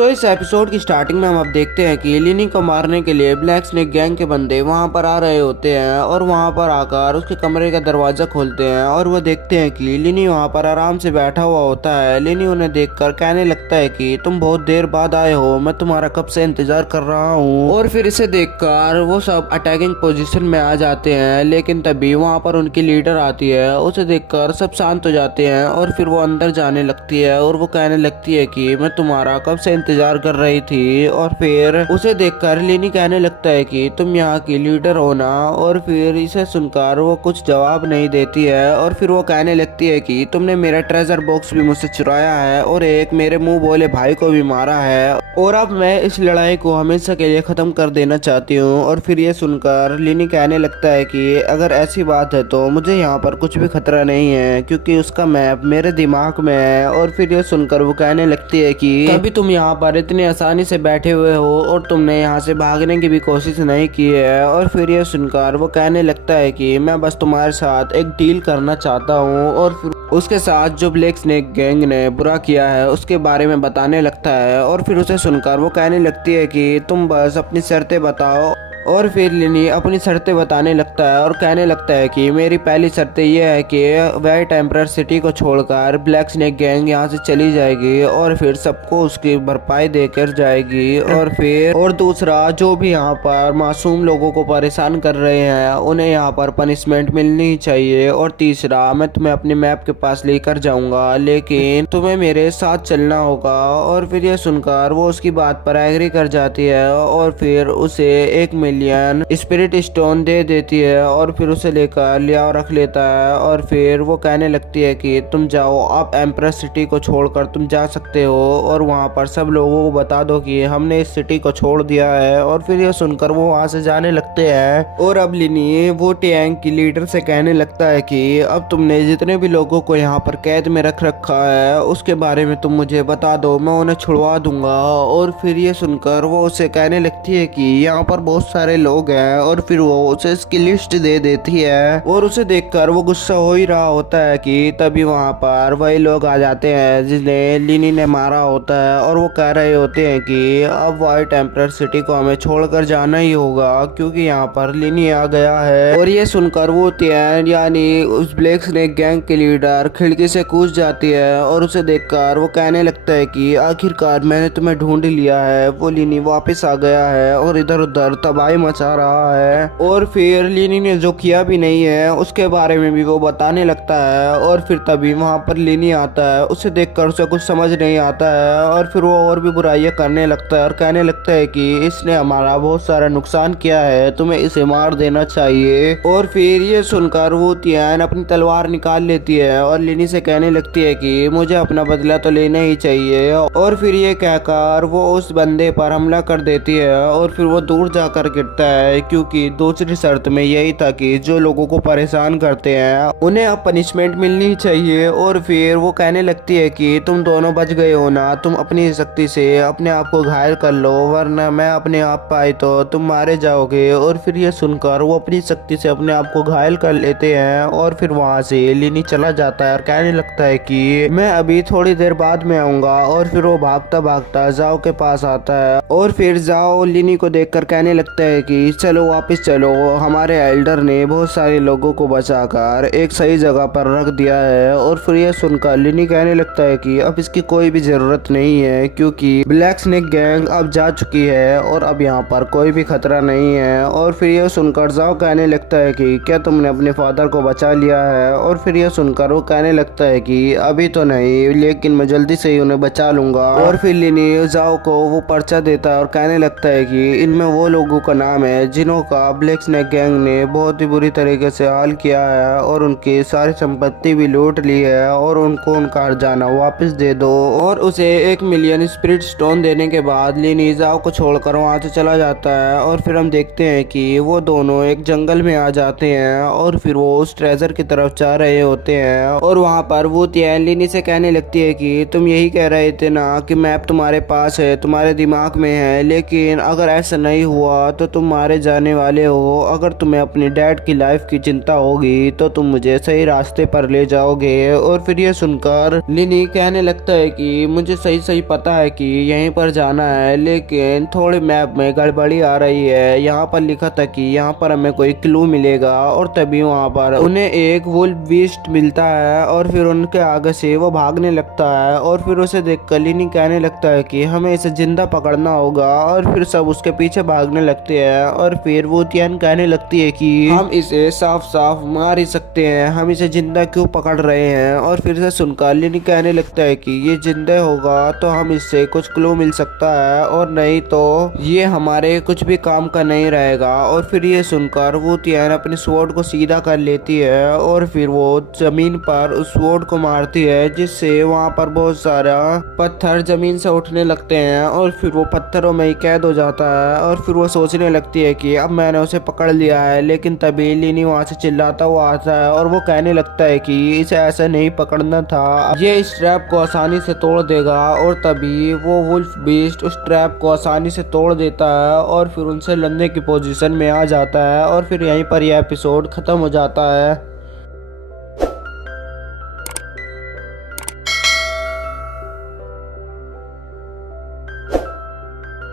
तो इस एपिसोड की स्टार्टिंग में हम अब देखते हैं कि लिनी को मारने के लिए ब्लैक स्नेक गैंग के बंदे वहां पर आ रहे होते हैं और वहां पर आकर उसके कमरे का दरवाजा खोलते हैं और वो देखते हैं कि लिनी वहां पर आराम से बैठा हुआ होता है। लिनी उन्हें देखकर कहने लगता है कि तुम बहुत देर बाद आए हो, मैं तुम्हारा कब से इंतजार कर रहा हूँ। और फिर इसे देखकर वो सब अटैकिंग पोजीशन में आ जाते हैं, लेकिन तभी वहां पर उनकी लीडर आती है। उसे देखकर सब शांत हो जाते हैं और फिर वो अंदर जाने लगती है और वो कहने लगती है कि मैं तुम्हारा कब से इंतजार कर रही थी। और फिर उसे देखकर लिनी कहने लगता है कि तुम यहाँ की लीडर हो ना। और फिर इसे सुनकर वो कुछ जवाब नहीं देती है और फिर वो कहने लगती है कि तुमने मेरा ट्रेजर बॉक्स भी मुझसे चुराया है और एक मेरे मुंह बोले भाई को भी मारा है और अब मैं इस लड़ाई को हमेशा के लिए खत्म कर देना चाहती हूँ। और फिर ये सुनकर लिनी कहने लगता है कि अगर ऐसी बात है तो मुझे यहाँ पर कुछ भी खतरा नहीं है, क्योंकि उसका मैप मेरे दिमाग में है। और फिर ये सुनकर वो कहने लगती है कि तभी तुम यहाँ पर इतनी आसानी से बैठे हुए हो और तुमने यहाँ से भागने की भी कोशिश नहीं की है। और फिर ये सुनकर वो कहने लगता है कि मैं बस तुम्हारे साथ एक डील करना चाहता हूँ। और फिर उसके साथ जो ब्लैक स्नेक गैंग ने बुरा किया है उसके बारे में बताने लगता है। और फिर उसे सुनकर वो कहने लगती है कि तुम बस अपनी शर्तें बताओ। और फिर लिनी अपनी शर्तें बताने लगता है और कहने लगता है कि मेरी पहली शर्त यह है कि वाइट एम्परर सिटी को छोड़कर ब्लैक स्नेक गैंग यहाँ से चली जाएगी और फिर सबको उसकी भरपाई देकर जाएगी। और दूसरा, जो भी यहाँ पर मासूम लोगों को परेशान कर रहे हैं उन्हें यहाँ पर पनिशमेंट मिलनी चाहिए। और तीसरा, मैं तुम्हें अपने मैप के पास लेकर जाऊंगा, लेकिन तुम्हें मेरे साथ चलना होगा। और फिर ये सुनकर वो उसकी बात पर एग्री कर जाती है और फिर उसे 1 मिलियन स्पिरिट स्टोन दे देती है और फिर उसे लेकर लिया रख लेता है। और फिर वो कहने लगती है कि तुम जाओ, आप एम्प्रेस सिटी को छोड़कर तुम जा सकते हो और वहाँ पर सब लोगों को बता दो कि हमने इस सिटी को छोड़ दिया है। और फिर ये सुनकर वो वहाँ से जाने लगते हैं। और अब लिनी वो टैंक की लीडर से कहने लगता है कि अब तुमने जितने भी लोगों को यहाँ पर कैद में रख रखा है उसके बारे में तुम मुझे बता दो, मैं उन्हें छुड़वा दूंगा। और फिर ये सुनकर वो उसे कहने लगती है कि यहाँ पर बहुत सारे लोग हैं और फिर वो उसे इसकी लिस्ट दे देती है। और उसे देखकर वो गुस्सा हो ही रहा होता है कि तभी वहां पर वही लोग आ जाते हैं जिन्हें लिनी ने मारा होता है और वो कह रहे होते हैं कि अब व्हाइट एम्परर सिटी को हमें छोड़कर जाना ही होगा, क्योंकि यहाँ पर लिनी आ गया है। और ये सुनकर वो तियान यानी उस ब्लैक स्नेक गैंग की लीडर खिड़की से कूद जाती है और उसे देखकर वो कहने लगता है कि आखिरकार मैंने तुम्हें ढूंढ लिया है। वो लिनी वापस आ गया है और इधर उधर तबाही मचा रहा है। और फिर लिनी ने जो किया भी नहीं है उसके बारे में भी वो बताने लगता है। और फिर तभी वहां पर लिनी आता है, उसे देखकर उसे कुछ समझ नहीं आता है और फिर वो और भी बुराइयां करने लगता है और कहने लगता है कि इसने हमारा बहुत सारा नुकसान किया है, तुम्हें इसे मार देना चाहिए। और फिर ये सुनकर वो तियान अपनी तलवार निकाल लेती है और लिनी से कहने लगती है कि मुझे अपना बदला तो लेना ही चाहिए। और फिर ये कहकर वो उस बंदे पर हमला कर देती है और फिर वो दूर जाकर गिरता है, क्योंकि दूसरी शर्त में यही था कि जो लोगों को परेशान करते हैं उन्हें अब पनिशमेंट मिलनी चाहिए। और फिर वो कहने लगती है कि तुम दोनों बच गए हो ना, तुम अपनी शक्ति से अपने आप को घायल कर लो, वरना मैं अपने आप पाई तो तुम मारे जाओगे। और फिर ये सुनकर वो अपनी शक्ति से अपने आप को घायल कर लेते हैं और फिर वहां से लिनी चला जाता है और कहने लगता है कि मैं अभी थोड़ी देर बाद में आऊंगा। और फिर वो भागता भागता जाओ के पास आता है और फिर जाओ लिनी को देखकर कहने लगता है कि चलो वापस चलो, हमारे एल्डर ने बहुत सारे लोगों को बचाकर एक सही जगह पर रख दिया है। और फिर यह सुनकर लिनी कहने लगता है कि अब इसकी कोई भी जरूरत नहीं है, क्योंकि ब्लैक स्नेक गैंग अब जा चुकी है और अब यहाँ पर कोई भी खतरा नहीं है। और फिर यह सुनकर जाओ कहने लगता है कि क्या तुमने अपने फादर को बचा लिया है। और फिर यह सुनकर वो कहने लगता है कि अभी तो नहीं, लेकिन मैं जल्दी से ही उन्हें बचा लूंगा। और फिर लिनी जाओ को वो पर्चा देता है और कहने लगता है कि इनमें वो लोगों का नाम है जिन्हों का ब्लैक स्नेक गैंग ने बहुत ही बुरी तरीके से हाल किया है और उनकी सारी संपत्ति भी लूट ली है और उनको उनका हर्जाना वापस दे दो। और उसे 1 मिलियन स्पिरिट स्टोन देने के बाद लिनी जाओ को छोड़कर वहां से चला जाता है। और फिर हम देखते हैं कि वो दोनों एक जंगल में आ जाते हैं और फिर वो उस ट्रेजर की तरफ जा रहे होते हैं। और वहां पर वो तियान लिनी से कहने लगती है कि तुम यही कह रहे थे ना कि मैप तुम्हारे पास है, तुम्हारे दिमाग में है, लेकिन अगर ऐसा नहीं हुआ तो तुम मारे जाने वाले हो। अगर तुम्हें अपने डैड की लाइफ की चिंता होगी तो तुम मुझे सही रास्ते पर ले जाओगे। और फिर ये सुनकर लिनी कहने लगता है कि मुझे सही सही पता है कि यहीं पर जाना है, लेकिन थोड़े मैप में गड़बड़ी आ रही है। यहाँ पर लिखा था कि यहाँ पर हमें कोई क्लू मिलेगा। और तभी वहाँ पर उन्हें एक वुल्फ बीस्ट मिलता है और फिर उनके आगे से वो भागने लगता है। और फिर उसे देखकर लिनी कहने लगता है कि हमें इसे जिंदा पकड़ना होगा। और फिर सब उसके पीछे भागने लगते हैं। और फिर वो तियान कहने लगती है कि हम इसे साफ साफ मार ही सकते हैं, हम इसे जिंदा क्यों पकड़ रहे हैं। और फिर से सुनकर लिनी कहने लगता है कि ये जिंदा होगा तो हम इससे कुछ क्लू मिल सकता है, और नहीं तो ये हमारे कुछ भी काम का नहीं रहेगा। और फिर ये सुनकर वो तियान अपने स्वॉर्ड को सीधा कर लेती है और फिर वो जमीन पर उस स्वॉर्ड को मारती है, जिससे वहाँ पर बहुत सारा पत्थर जमीन से उठने लगते हैं। और फिर वो पत्थरों में ही कैद हो जाता है। और फिर वो सोचने लगती है कि अब मैंने उसे पकड़ लिया है। लेकिन तभी लिनी वहाँ से चिल्लाता हुआ आता है और वो कहने लगता है कि इसे ऐसा नहीं पकड़ना था, ये इस ट्रैप को आसानी से तोड़ देगा। और तभी वो वुल्फ बीस्ट उस ट्रैप को आसानी से तोड़ देता है और फिर उनसे लड़ने की पोजीशन में आ जाता है। और फिर यहीं पर यह एपिसोड खत्म हो जाता है।